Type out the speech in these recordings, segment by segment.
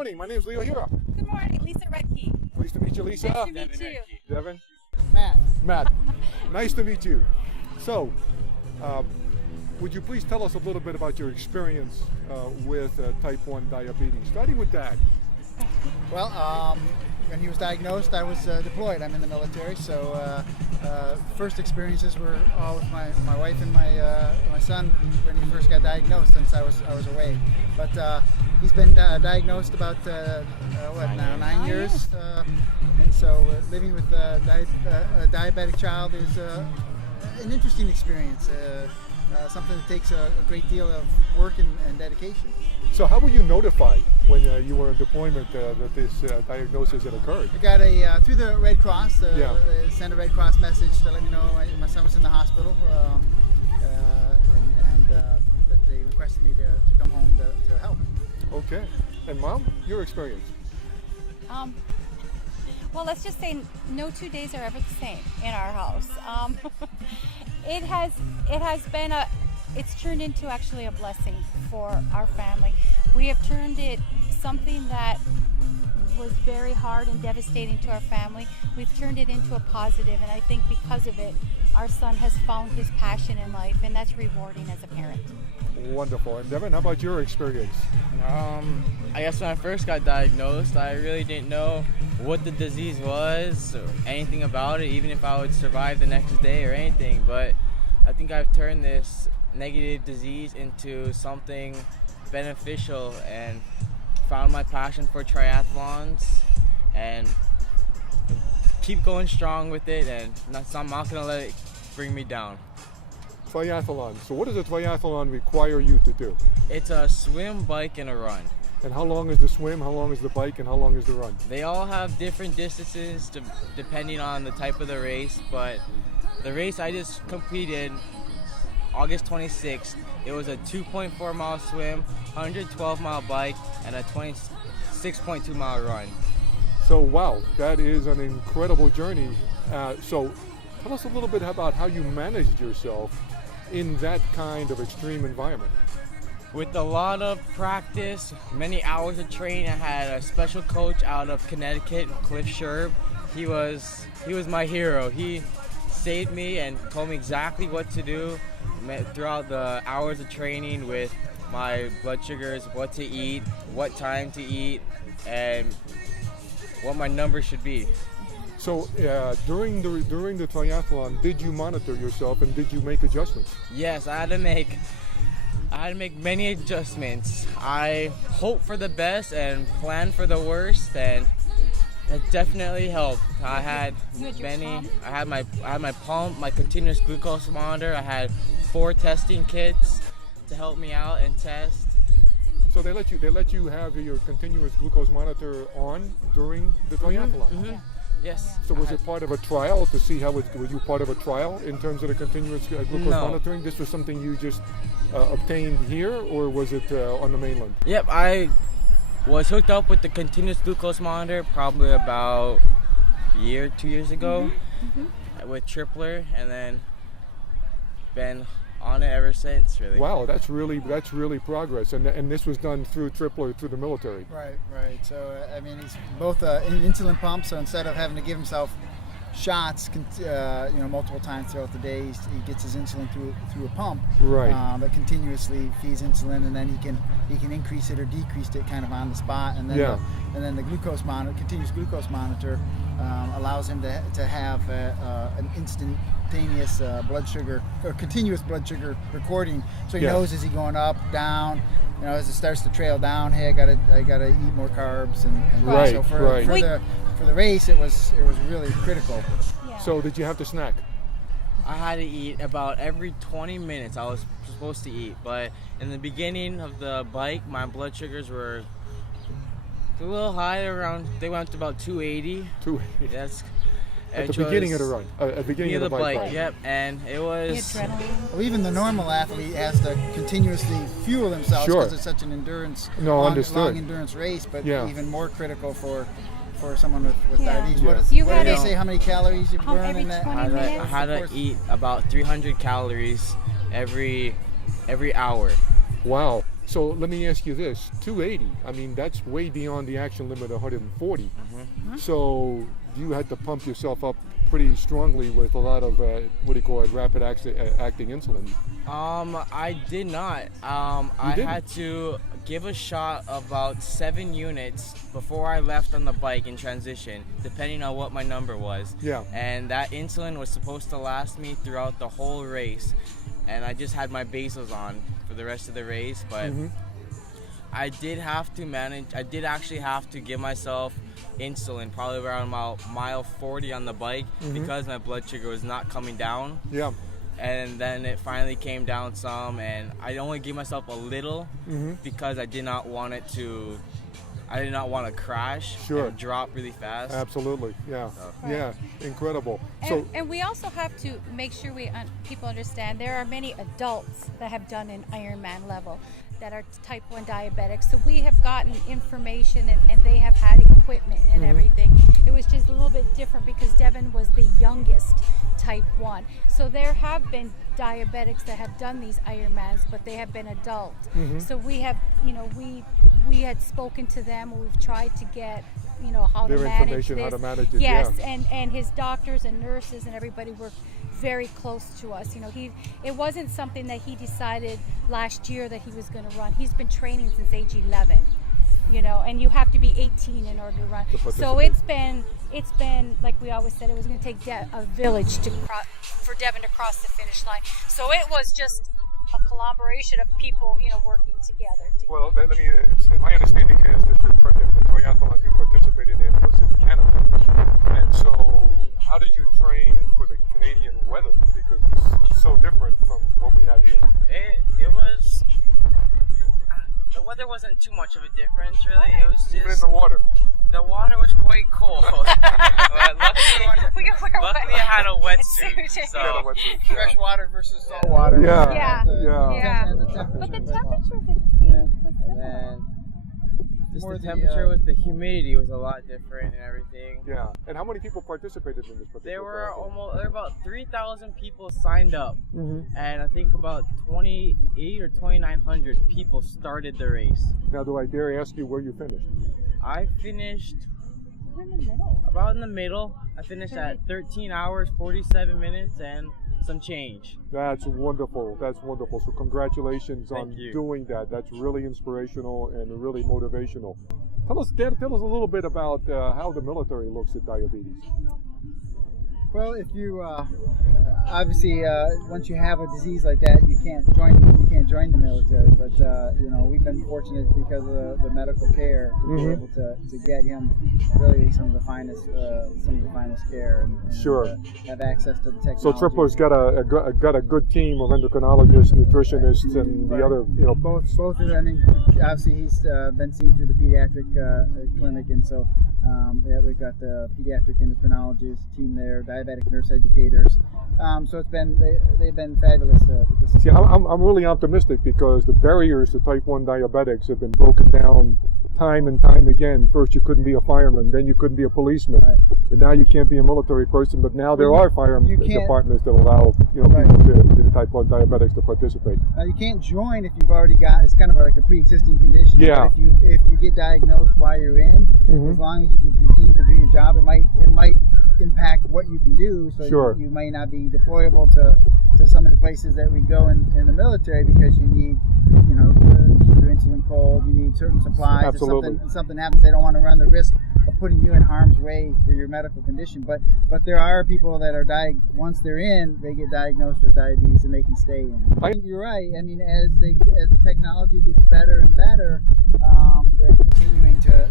morning. My name is Leo Hira. Good morning, Lisa Redkey. Pleased to meet you, Lisa. Nice to meet you. Devin. Matt. Matt. Nice to meet you. So, would you please tell us a little bit about your experience with type 1 diabetes? Starting with Dad. Well, when he was diagnosed, I was deployed. I'm in the military, so first experiences were all with my wife and my son when he first got diagnosed, since I was away. But he's been diagnosed about 9 years, and so living with a diabetic child is an interesting experience. Something that takes a great deal of work and dedication. So how were you notified when you were in deployment that this diagnosis had occurred? I got through the Red Cross. They sent a Red Cross message to let me know my son was in the hospital, and that they requested me to come home to help. Okay. And Mom, your experience? Well, let's just say no 2 days are ever the same in our house. It's turned into actually a blessing for our family. We have turned it something that was very hard and devastating to our family. We've turned it into a positive, and I think because of it, our son has found his passion in life, and that's rewarding as a parent. Wonderful. And Devin, how about your experience? I guess when I first got diagnosed, I really didn't know what the disease was or anything about it, even if I would survive the next day or anything. But I think I've turned this negative disease into something beneficial and found my passion for triathlons and keep going strong with it, and I'm not going to let it bring me down. Triathlon. So what does a triathlon require you to do? It's a swim, bike, and a run. And how long is the swim, how long is the bike, and how long is the run? They all have different distances depending on the type of the race, but the race I just completed August 26th, it was a 2.4 mile swim, 112 mile bike, and a 26.2 mile run. So wow, that is an incredible journey. So tell us a little bit about how you managed yourself in that kind of extreme environment. With a lot of practice, many hours of training, I had a special coach out of Connecticut, Cliff Sherb. He was my hero. He saved me and told me exactly what to do throughout the hours of training with my blood sugars, what to eat, what time to eat, and what my number should be. So during the triathlon, did you monitor yourself and did you make adjustments? Yes, I had to make many adjustments. I hoped for the best and planned for the worst, and that definitely helped. I had my pump, my continuous glucose monitor. I had 4 testing kits to help me out and test. So they let you have your continuous glucose monitor on during the triathlon. Mm-hmm. Yes. So was it part of a trial to see how were you part of a trial in terms of the continuous glucose monitoring? This was something you just obtained here, or was it on the mainland? Yep, I was hooked up with the continuous glucose monitor probably about a year, 2 years ago with Tripler, and then been on it ever since, really. Wow, that's really progress, and this was done through Tripler, through the military. Right. So I mean, he's both an insulin pump. So instead of having to give himself shots, multiple times throughout the day, he gets his insulin through a pump. Right. That continuously feeds insulin, and then he can increase it or decrease it kind of on the spot, and then the glucose monitor, continuous glucose monitor, allows him to have an instantaneous blood sugar or continuous blood sugar recording, so he knows, is he going up, down, as it starts to trail down, hey, I gotta eat more carbs, and right. So for the race, it was really critical. Yeah. So did you have to snack? I had to eat about every 20 minutes. I was supposed to eat, but in the beginning of the bike, my blood sugars were a little high, they went up to about 280. 280. That's at the beginning of the run, at the beginning of the bike ride. Yep, and it was Adrenaline. Well, even the normal athlete has to continuously fuel themselves because it's such an endurance, long endurance race, but even more critical for someone with diabetes. What do they say, how many calories you burn in that? I had to eat about 300 calories every hour. Wow. So let me ask you this: 280. I mean, that's way beyond the action limit of 140. So you had to pump yourself up pretty strongly with a lot of what do you call it, rapid acting insulin. I did not. I didn't? had to give a shot about 7 units before I left on the bike in transition, depending on what my number was. Yeah. And that insulin was supposed to last me throughout the whole race. And I just had my basals on for the rest of the race, but I did have to manage. I did actually have to give myself insulin probably around mile 40 on the bike because my blood sugar was not coming down. Yeah. And then it finally came down some, and I only gave myself a little because I did not want it to. I did not want to crash and drop really fast. Absolutely. Yeah. Right. Yeah. Incredible. And we also have to make sure people understand there are many adults that have done an Ironman level that are type 1 diabetics. So we have gotten information and they have had equipment and everything. It was just a little bit different because Devin was the youngest type 1. So there have been diabetics that have done these Ironmans, but they have been adults. So we have, we had spoken to them. We've tried to get, how their to manage information, this. how to manage it. Yes, Yeah. and his doctors and nurses and everybody worked very close to us. It wasn't something that he decided last year that he was going to run. He's been training since age 11. And you have to be 18 in order to run. So it's been like we always said, it was going to take a village for Devin to cross the finish line. So it was just a collaboration of people, working together. Well, let me. My understanding is that the triathlon you participated in was in Canada, and so how did you train for the Canadian weather? Because it's so different from what we have here. It was. The weather wasn't too much of a difference, really. It was just Even in the water. The water was quite cold. But luckily, I had a wetsuit. So Fresh water versus salt water. Yeah. And the temperature. But the as well. temperature was and then just More the the, temperature was the humidity was a lot different and everything. Yeah. And how many people participated in this particular? There were triathlon? about 3,000 people signed up, and I think about 2,800 or 2,900 people started the race. Now, do I dare ask you where you finished? I finished in the middle. about in the middle. I finished at 13 hours, 47 minutes, and some change. That's wonderful. That's wonderful. So congratulations Thank on you. doing that. That's really inspirational and really motivational. Tell us a little bit about how the military looks at diabetes. Well, if you obviously once you have a disease like that, you can't join the military. But we've been fortunate because of the medical care to be able to get him really some of the finest care and have access to the technology. So Tripler's got a good team of endocrinologists, nutritionists, and the other both of them. I mean, obviously he's been seen through the pediatric clinic, and so we've got the pediatric endocrinologist team there, diabetic nurse educators. So they've been fabulous with this. See, I'm really optimistic because the barriers to type 1 diabetics have been broken down time and time again. First you couldn't be a fireman, then you couldn't be a policeman, and now you can't be a military person, but now there are fire departments that allow people the type 1 diabetics to participate. Now you can't join if you've already got, it's kind of like a pre-existing condition. Yeah. But if you get diagnosed while you're in, as long as you can continue to do your job, it might impact what you can do. So you may not be deployable to some of the places that we go in the military because you need to keep your insulin cold. You need certain supplies. Absolutely. If something happens, they don't want to run the risk of putting you in harm's way for your medical condition. But there are people that are once they're in, they get diagnosed with diabetes and they can stay in. I think you're right. I mean, as the technology gets better and better, they're continuing to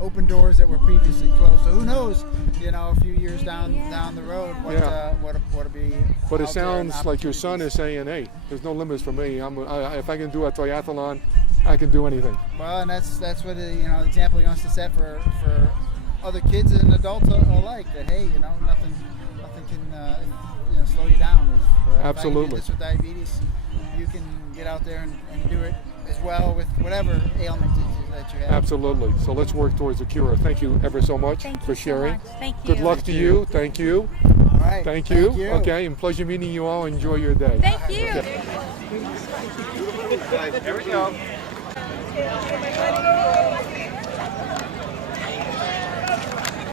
open doors that were previously closed. So who knows? A few years down the road, what'll be. But it sounds like your son is saying, "Hey, there's no limits for me. If I can do a triathlon, I can do anything." Well, and that's what the example he wants to set for other kids and adults alike. That hey, nothing can slow you down. Absolutely. If I can do this with diabetes, you can get out there and do it as well with whatever ailment that you have. Absolutely. So let's work towards a cure. Thank you ever so much for sharing. So much. Thank you. Good luck to you. Thank you. right. Thank you. Thank you. Okay, and pleasure meeting you all. Enjoy your day. Thank you. Here we go.